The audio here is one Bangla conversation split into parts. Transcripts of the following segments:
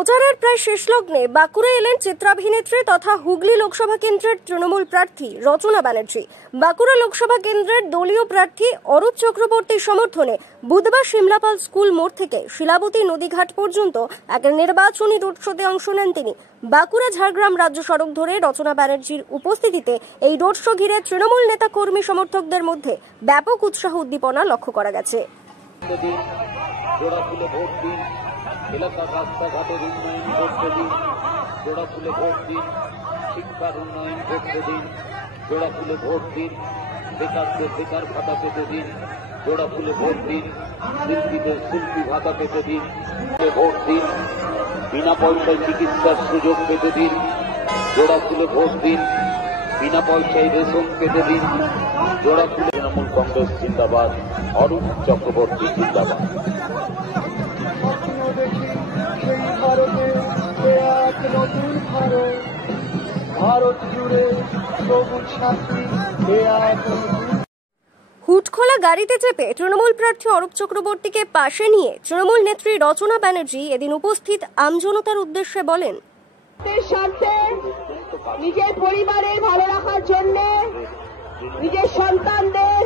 প্রচারের প্রায় শেষ লগ্নে বাঁকুড়া এলেন চিত্রাভিনেত্রী তথা হুগলি লোকসভা কেন্দ্রের তৃণমূল প্রার্থী রচনা ব্যানার্জি। বাঁকুড়া লোকসভা কেন্দ্রের দলীয় প্রার্থী অরূপ চক্রবর্তীর সমর্থনে বুধবার সিমলাপাল স্কুল মোড় থেকে শিলাবতী নদীঘাট পর্যন্ত এক নির্বাচনী রোড শোতে অংশ নেন তিনি। বাঁকুড়া ঝাড়গ্রাম রাজ্য সড়ক ধরে রচনা ব্যানার্জির উপস্থিতিতে এই রোড শো ঘিরে তৃণমূল নেতা কর্মী সমর্থকদের মধ্যে ব্যাপক উৎসাহ উদ্দীপনা লক্ষ্য করা গেছে। এলাকার রাস্তাঘাটের উন্নয়ন করতে দিন, জোড়া ফুলে ভোট দিন। শিক্ষার উন্নয়ন করতে দিন, জোড়া ফুলে ভোট দিন। বেকারদের বেকার ভাতা পেতে দিন, জোড়া ফুলে ভোট দিন। শিল্পীদের শিল্পী ভাতা পেতে দিন, ভোট দিন। বিনা পয়সায় চিকিৎসার সুযোগ পেতে দিন, জোড়া ফুলে ভোট দিন। বিনা পয়সায় রেশন পেতে দিন, জোড়া ফুলে। তৃণমূল কংগ্রেস জিন্দাবাদ, অরূপ চক্রবর্তী জিন্দাবাদ। হুটখোলা গাড়িতে চেপে তৃণমূল প্রার্থী অরূপ চক্রবর্তীকে পাশে নিয়ে তৃণমূল নেত্রী রচনা ব্যানার্জি এদিন উপস্থিত আমজনতার উদ্দেশ্যে বলেন, নিজের পরিবারের ভালো রাখার জন্য, নিজের সন্তানদের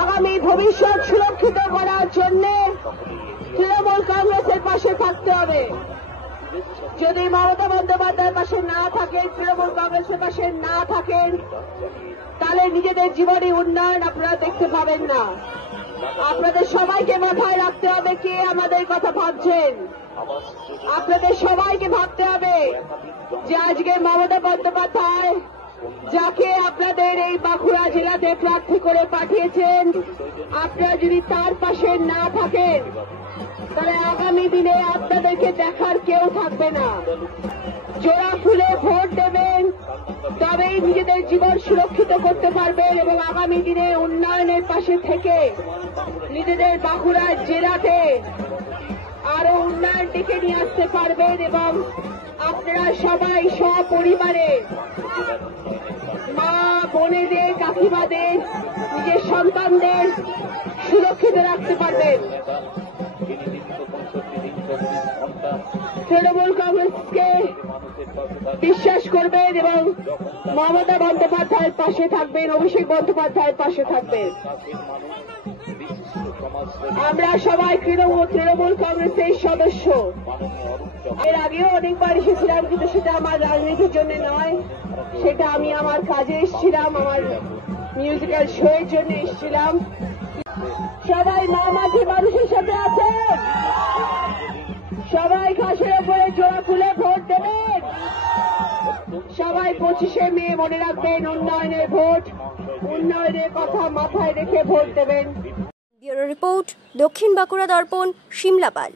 আগামী ভবিষ্যৎ সুরক্ষিত করার জন্য তৃণমূল কংগ্রেসের পাশে থাকতে হবে। যদি মমতা বন্দ্যোপাধ্যায়ের পাশে না থাকেন, তৃণমূল কংগ্রেসের পাশে না থাকেন, তাহলে নিজেদের জীবনে উন্নয়ন আপনারা দেখতে পাবেন না। আপনাদের সবাইকে মাথায় রাখতে হবে কে আমাদের কথা ভাবছেন। আপনাদের সবাইকে ভাবতে হবে যে আজকে মমতা বন্দ্যোপাধ্যায় যাকে আপনাদের এই বাঁকুড়া জেলাতে প্রার্থী করে পাঠিয়েছেন, আপনারা যদি তার পাশে না থাকেন তাহলে আগামী দিনে আপনাদেরকে দেখার কেউ থাকবে না। জোড়া ফুলে ভোট দেবেন, তবেই নিজেদের জীবন সুরক্ষিত করতে পারবেন এবং আগামী দিনে উন্নয়নের পাশে থেকে নিজেদের বাঁকুড়া জেলাতে আরো উন্নয়ন দিকে নিয়ে আসতে পারবেন এবং আপনারা সবাই সপরিবারে মা বোনেদের কাকিমাদের নিজের সন্তানদের সুরক্ষিত রাখতে পারবেন। তৃণমূল কংগ্রেসকে বিশ্বাস করবেন এবং মমতা বন্দ্যোপাধ্যায়ের পাশে থাকবেন, অভিষেক বন্দ্যোপাধ্যায়ের পাশে থাকবেন। আমরা সবাই তৃণমূল কংগ্রেসের সদস্য। এর আগেও অনেকবার এসেছিলাম, কিন্তু সেটা আমার রাজনীতির জন্য নয়, সেটা আমি আমার কাজে এসেছিলাম, আমার মিউজিক্যাল শো এর জন্য এসেছিলাম। সবাই মা মাঝে মানুষের সাথে আছেন, সবাই ঘাসের ওপরে জোড়া ফুলে ভোট দেবেন। সবাই 25শে মে মনে রাখবেন, উন্নয়নের ভোট, উন্নয়নের কথা মাথায় রেখে ভোট দেবেন। ব্যুরো রিপোর্ট, দক্ষিণ বাঁকুড়া দর্পণ, সিমলাপাল।